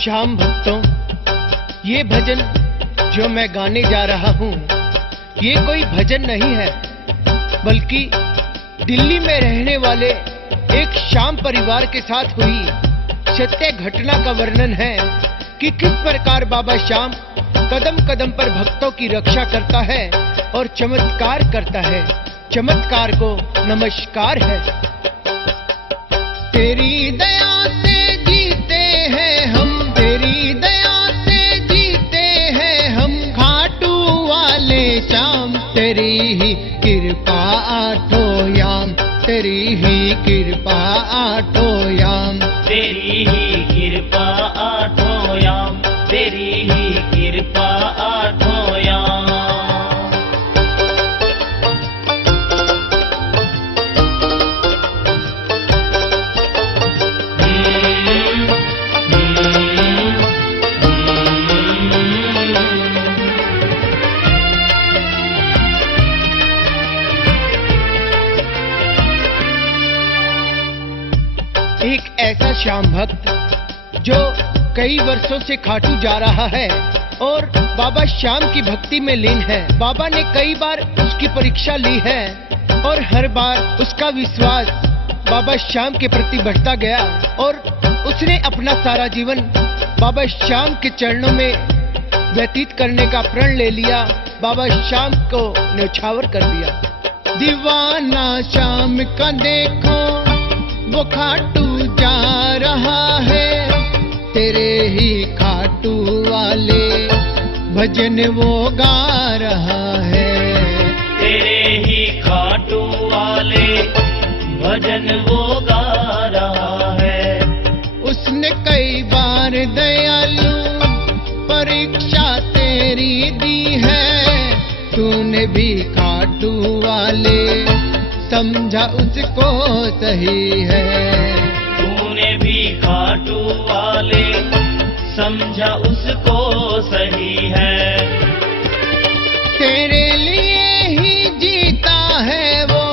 श्याम भक्तों, ये भजन जो मैं गाने जा रहा हूँ, ये कोई भजन नहीं है, बल्कि दिल्ली में रहने वाले एक श्याम परिवार के साथ हुई सत्य घटना का वर्णन है कि किस प्रकार बाबा श्याम कदम कदम पर भक्तों की रक्षा करता है और चमत्कार करता है। चमत्कार को नमस्कार है। तेरी दया से जीते हैं हम, तेरी दया से जीते हैं हम, खाटू वाले श्याम तेरी ही कृपा आठो याम, तेरी ही कृपा आठो याम, तेरी ही कृपा आठो याम, तेरी ही कृपा आठो याम। एक ऐसा श्याम भक्त जो कई वर्षों से खाटू जा रहा है और बाबा श्याम की भक्ति में लीन है। बाबा ने कई बार उसकी परीक्षा ली है और हर बार उसका विश्वास बाबा श्याम के प्रति बढ़ता गया और उसने अपना सारा जीवन बाबा श्याम के चरणों में व्यतीत करने का प्रण ले लिया। बाबा श्याम को न्यौछावर कर दिया। दीवाना श्याम का देखो वो खाटू जा रहा है, तेरे ही खाटू वाले भजन वो गा रहा है, तेरे ही खाटू वाले भजन वो गा रहा है। उसने कई बार दयालु परीक्षा तेरी दी है, तूने भी खाटू वाले समझा उसको सही है, तूने भी खाटू वाले समझा उसको सही है। तेरे लिए ही जीता है वो,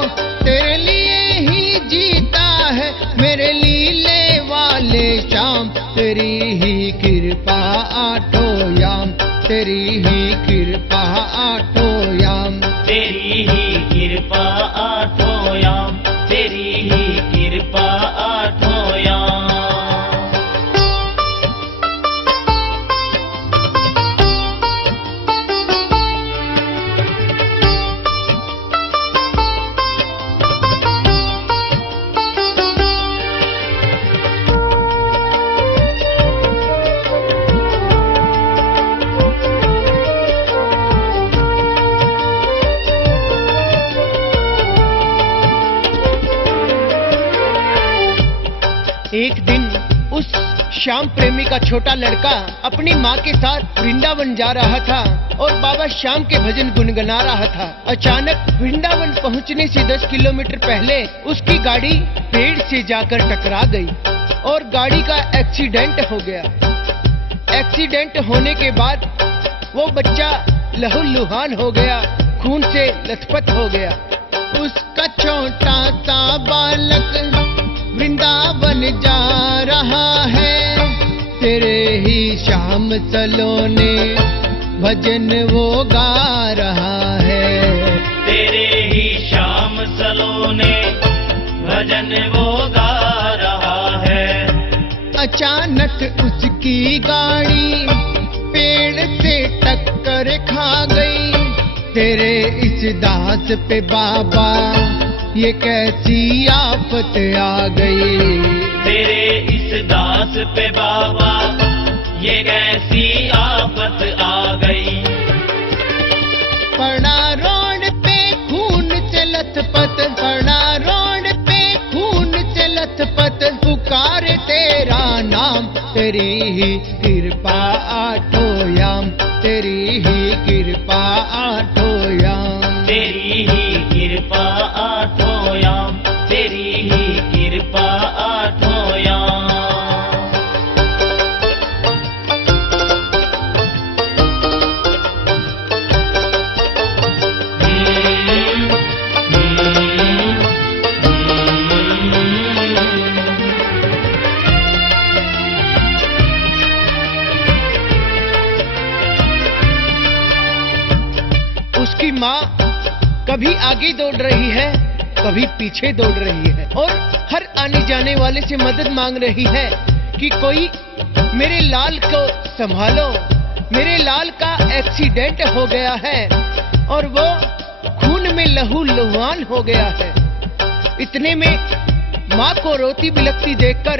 तेरे लिए ही जीता है, मेरे लीले वाले श्याम तेरी ही कृपा आठो याम, तेरी ही कृपा आठो याम, तेरी ही कृपा आठो याम, तेरी ही कृपा आठो याम। एक दिन उस श्याम प्रेमी का छोटा लड़का अपनी माँ के साथ वृंदावन जा रहा था और बाबा श्याम के भजन गुनगुना रहा था। अचानक वृंदावन पहुँचने से 10 किलोमीटर पहले उसकी गाड़ी पेड़ से जाकर टकरा गई और गाड़ी का एक्सीडेंट हो गया। एक्सीडेंट होने के बाद वो बच्चा लहूलुहान हो गया, खून से लथपथ हो गया। उसका छोटा सा बालक वृंदावन जा रहा है, तेरे ही श्याम सलोने भजन वो गा रहा है, तेरे ही श्याम सलोने भजन वो गा रहा है। अचानक उसकी गाड़ी पेड़ से टक्कर खा गई, तेरे इस दास पे बाबा ये कैसी आफत आ गई, तेरे इस दास पे बाबा ये कैसी आफत आ गई। पड़ा रोड पे खून से लथपथ, पड़ा रोड पे खून से लथपथ, पुकारे तेरा नाम, तेरी ही कृपा आठो याम, तेरी ही कृपा आठो याम, तेरी ही कृपा आठो याम, तेरी ही कृपा आठो याम। माँ कभी आगे दौड़ रही है, कभी पीछे दौड़ रही है और हर आने जाने वाले से मदद मांग रही है कि कोई मेरे लाल को संभालो, मेरे लाल का एक्सीडेंट हो गया है और वो खून में लहू लुहान हो गया है। इतने में माँ को रोती बिलखती देखकर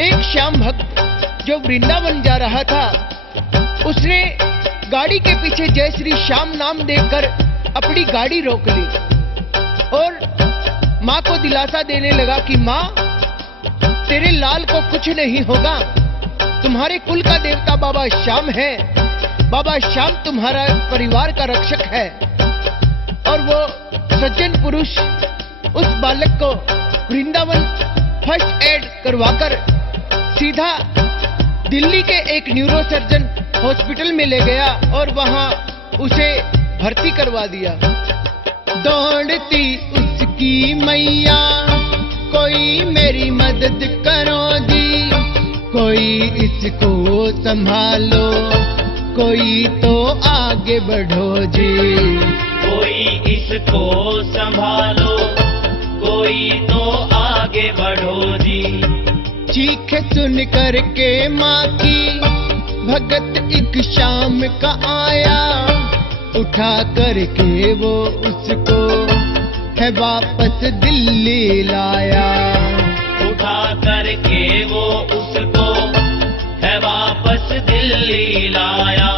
एक श्याम भक्त जो वृंदावन जा रहा था, उसने गाड़ी के पीछे जय श्री श्याम नाम देखकर अपनी गाड़ी रोक ली और माँ को दिलासा देने लगा कि माँ, तेरे लाल को कुछ नहीं होगा, तुम्हारे कुल का देवता बाबा श्याम है, बाबा श्याम तुम्हारा परिवार का रक्षक है। और वो सज्जन पुरुष उस बालक को वृंदावन फर्स्ट एड करवाकर सीधा दिल्ली के एक न्यूरोसर्जन हॉस्पिटल में ले गया और वहां उसे भर्ती करवा दिया। दौड़ती उसकी मैया, कोई मेरी मदद करो जी, कोई इसको संभालो, कोई तो आगे बढ़ो जी, कोई इसको संभालो, कोई तो आगे बढ़ो जी। चीख सुन कर के माँ की भगत एक शाम का आया, उठा करके वो उसको है वापस दिल्ली लाया, उठा करके वो उसको है वापस दिल्ली लाया।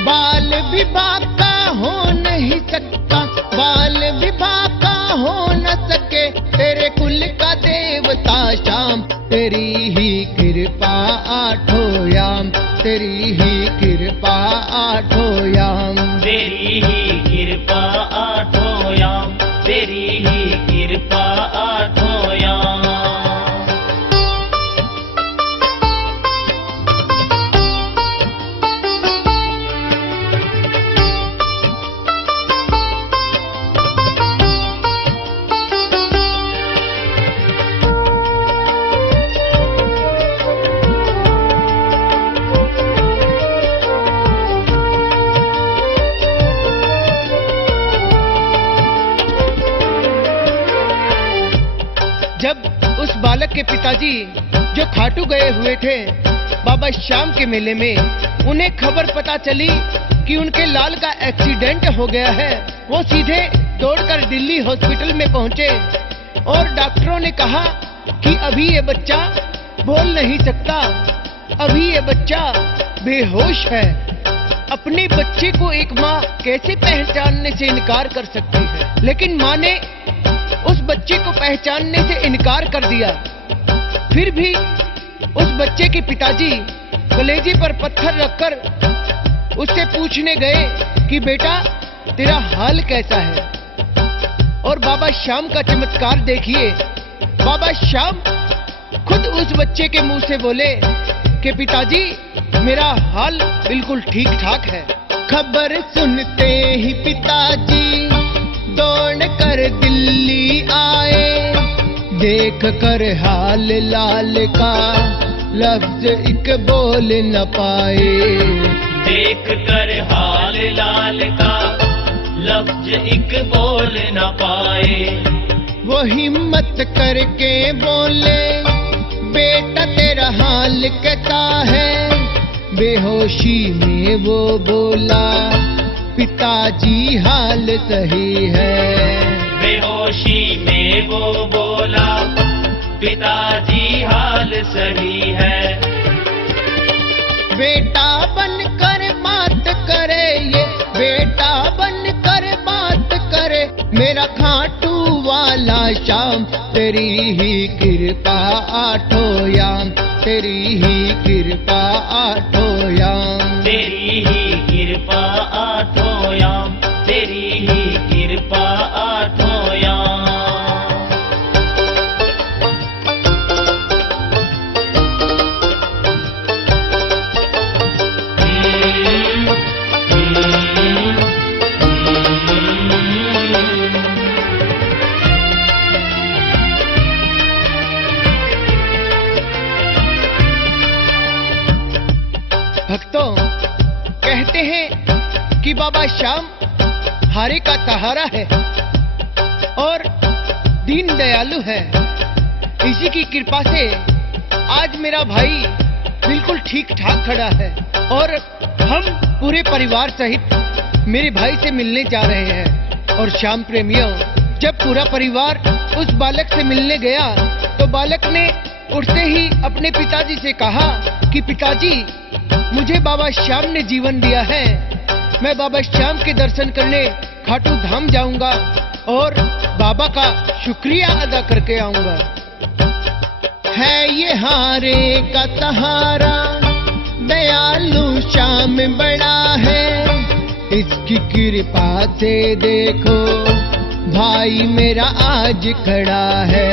बाल विवाह का हो नहीं सकता, बाल विवाह का हो न सके, तेरे कुल का देवता श्याम, तेरी ही कृपा आठों याम, तेरी ही कृपा आठों याम, तेरी ही कृपा आठों याम, तेरी ही कृपा आठों याम। जब उस बालक के पिताजी जो खाटू गए हुए थे बाबा श्याम के मेले में, उन्हें खबर पता चली कि उनके लाल का एक्सीडेंट हो गया है, वो सीधे दौड़कर दिल्ली हॉस्पिटल में पहुंचे और डॉक्टरों ने कहा कि अभी ये बच्चा बोल नहीं सकता, अभी ये बच्चा बेहोश है। अपने बच्चे को एक माँ कैसे पहचानने से इनकार कर सकती है, लेकिन माँ ने उस बच्चे को पहचानने से इनकार कर दिया। फिर भी उस बच्चे के पिताजी कलेजे पर पत्थर रखकर उससे पूछने गए कि बेटा तेरा हाल कैसा है। और बाबा श्याम का चमत्कार देखिए, बाबा श्याम खुद उस बच्चे के मुंह से बोले कि पिताजी मेरा हाल बिल्कुल ठीक ठाक है। खबर सुनते ही पिताजी दौड़ कर दिल्ली आए, देख कर हाल लाल का लफ्ज एक बोल न पाए, देख कर हाल लाल का लफ्ज एक बोल न पाए। वो हिम्मत करके बोले बेटा तेरा हाल कैसा है, बेहोशी में वो बोला पिताजी हाल सही है, बेहोशी में वो बोला पिताजी हाल सही है। बेटा बनकर बात करे ये, बेटा बनकर बात करे मेरा खाटू वाला श्याम, तेरी ही कृपा आठों याम, तेरी ही कृपा आठों याम, तेरी ही कृपा आठों याम, तेरी ही कृपा आठों याम। भक्तों कहते हैं कि बाबा श्याम हारे का सहारा है और दीन दयालु है। इसी की कृपा से आज मेरा भाई बिल्कुल ठीक ठाक खड़ा है और हम पूरे परिवार सहित मेरे भाई से मिलने जा रहे हैं। और श्याम प्रेमियों, जब पूरा परिवार उस बालक से मिलने गया तो बालक ने उठते ही अपने पिताजी से कहा कि पिताजी, मुझे बाबा श्याम ने जीवन दिया है, मैं बाबा श्याम के दर्शन करने खाटू धाम जाऊंगा और बाबा का शुक्रिया अदा करके आऊंगा। है ये हारे का सहारा, दयालु श्याम बड़ा है, इसकी कृपा से देखो भाई मेरा आज खड़ा है।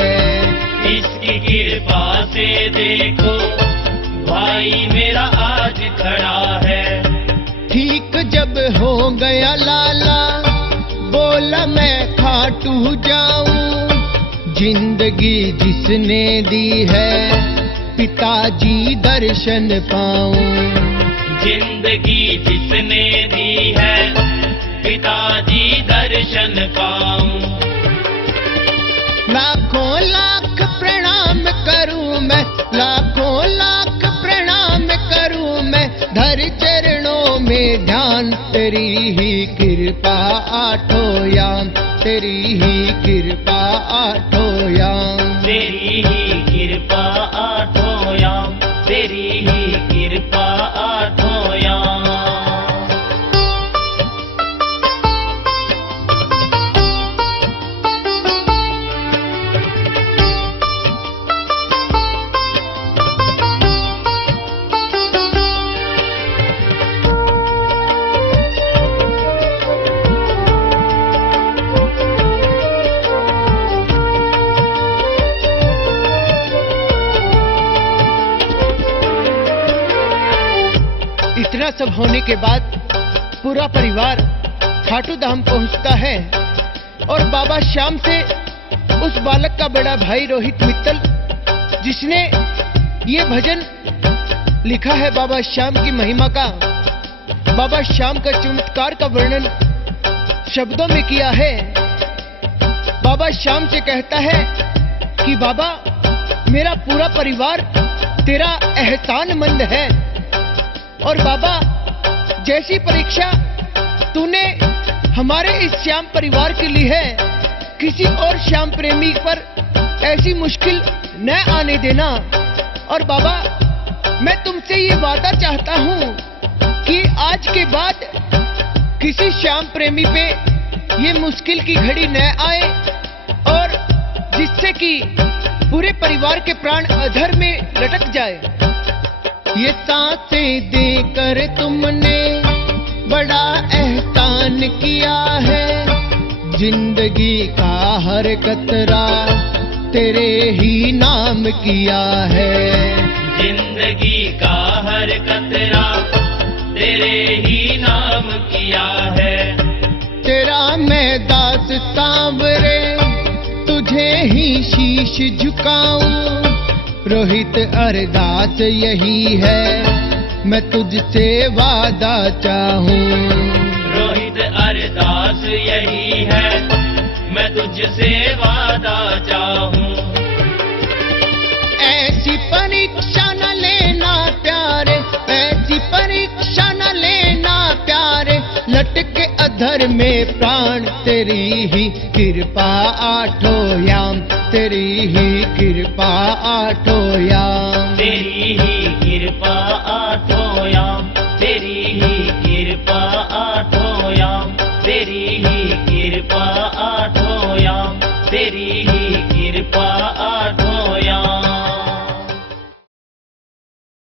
इसकी कृपा से देखो भाई मेरा आज खड़ा है। ठीक जब हो गया लाला, बोला मैं खाटू जाऊं, जिंदगी जिसने दी है पिताजी दर्शन पाऊं। जिंदगी जिसने दी है पिताजी दर्शन पाऊं। लाखों लाख प्रणाम करूं मैं, लाखों लाख प्रणाम करूं मैं, धर चरणों में ध्यान, तेरी ही कृपा आठों याम, तेरी ही कृपा आठों याम। तेरी ही कृपा आठों याम, तेरी ही कृपा आठों याम। इतना सब होने के बाद पूरा परिवार खाटू धाम पहुंचता है और बाबा श्याम से उस बालक का बड़ा भाई रोहित मित्तल, जिसने ये भजन लिखा है बाबा श्याम की महिमा का, बाबा श्याम का चमत्कार का वर्णन शब्दों में किया है। बाबा श्याम से कहता है कि बाबा, मेरा पूरा परिवार तेरा एहसानमंद है और बाबा, जैसी परीक्षा तूने हमारे इस श्याम परिवार के लिए है, किसी और श्याम प्रेमी पर ऐसी मुश्किल न आने देना। और बाबा, मैं तुमसे ये वादा चाहता हूँ कि आज के बाद किसी श्याम प्रेमी पे ये मुश्किल की घड़ी न आए और जिससे कि पूरे परिवार के प्राण अधर में लटक जाए। ये सांसें देकर तुमने बड़ा एहसान किया है, जिंदगी का हर कतरा तेरे ही नाम किया है। जिंदगी का हर कतरा तेरे ही नाम किया है। तेरा मैं दास सांवरे, तुझे ही शीश झुकाऊं, रोहित अरदास यही है, मैं तुझसे वादा चाहूं। रोहित अरदास यही है, मैं तुझसे वादा चाहूं। ऐसी परीक्षा न लेना प्यारे, ऐसी परीक्षा न लेना प्यारे, लटके अधर में प्राण, तेरी ही कृपा आठों याम, तेरी ही कृपा आठों याम। तेरी ही कृपा आठों याम, तेरी ही कृपा आठों याम, तेरी ही कृपा आठों याम, तेरी